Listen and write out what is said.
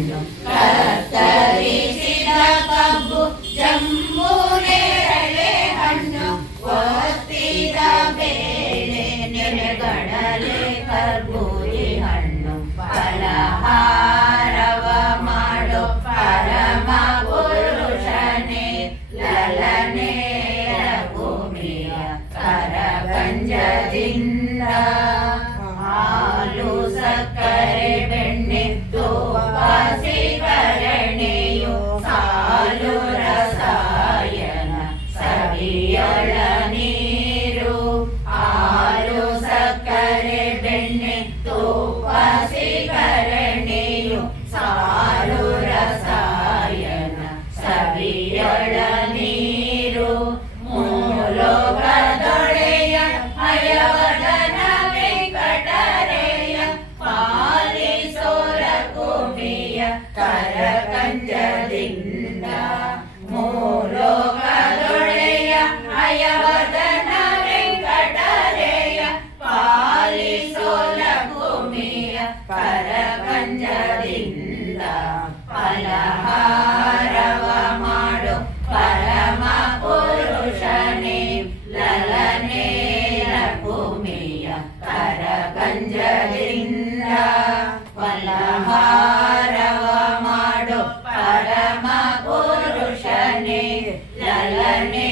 ಹಣ್ಣು ಕತ್ತರಿಸಿದ ಕಬ್ಬು ಜಂಬೂ ನೇರಳೆ ಹಣ್ಣು ಒತ್ತಿದ ಬೇಳೆ ನೆನೆಗಡಲೆ ಕರ್ಬೂರಿ ಹಣ್ಣು ಫಲಹಾರವ ಮಾಡೋ ಪರಮ ಪುರುಷನೇ ಲಲನೇರ ಭೂಮಿಯ ಕರಗಂಜದಿಂದ ಹಾಲು ಸಕ್ಕರೆ ಬೆಣ್ಣೆ ತುಪ್ಪ ಸಿಗರಣೆಯು ಸಾಲು ರಸಾಯನ ಸವಿಯೊಳ ನೀರು ಹಾಲು ಸಕ್ಕರೆ ಬೆಣ್ಣೆ ತುಪ್ಪ ಸಿಗರಣೆಯು ಸಾಲು ರಸಾಯನ ಸವಿಯೊಳ ನೀರು ಮೂಲೋಕದೊಡೆಯ ಹಯವದನ ವೆಂಕಟರೆಯ ಪಾಲಿಸೋರ ಭೂಮಿಯ ಕರಕಂಜದಿಂದ ಮೂಲೋಕದೊಡೆಯ ಹಯವದನ ವೆಂಕಟರೆಯ ಪಾಲಿಸೋರ ಭೂಮಿಯ ಕರಕಂಜದಿಂದ ಫಲಹಾರವ ಮಾಡು ಪರಮ ಪುರುಷನೇ ಲಲನೇರ ಭೂಮಿಯ ಕರಗಂಜದಿಂದ ಫಲಹಾರವ ಮಾಡು ಪರಮ ಪುರುಷನೇ ಲಲನೇ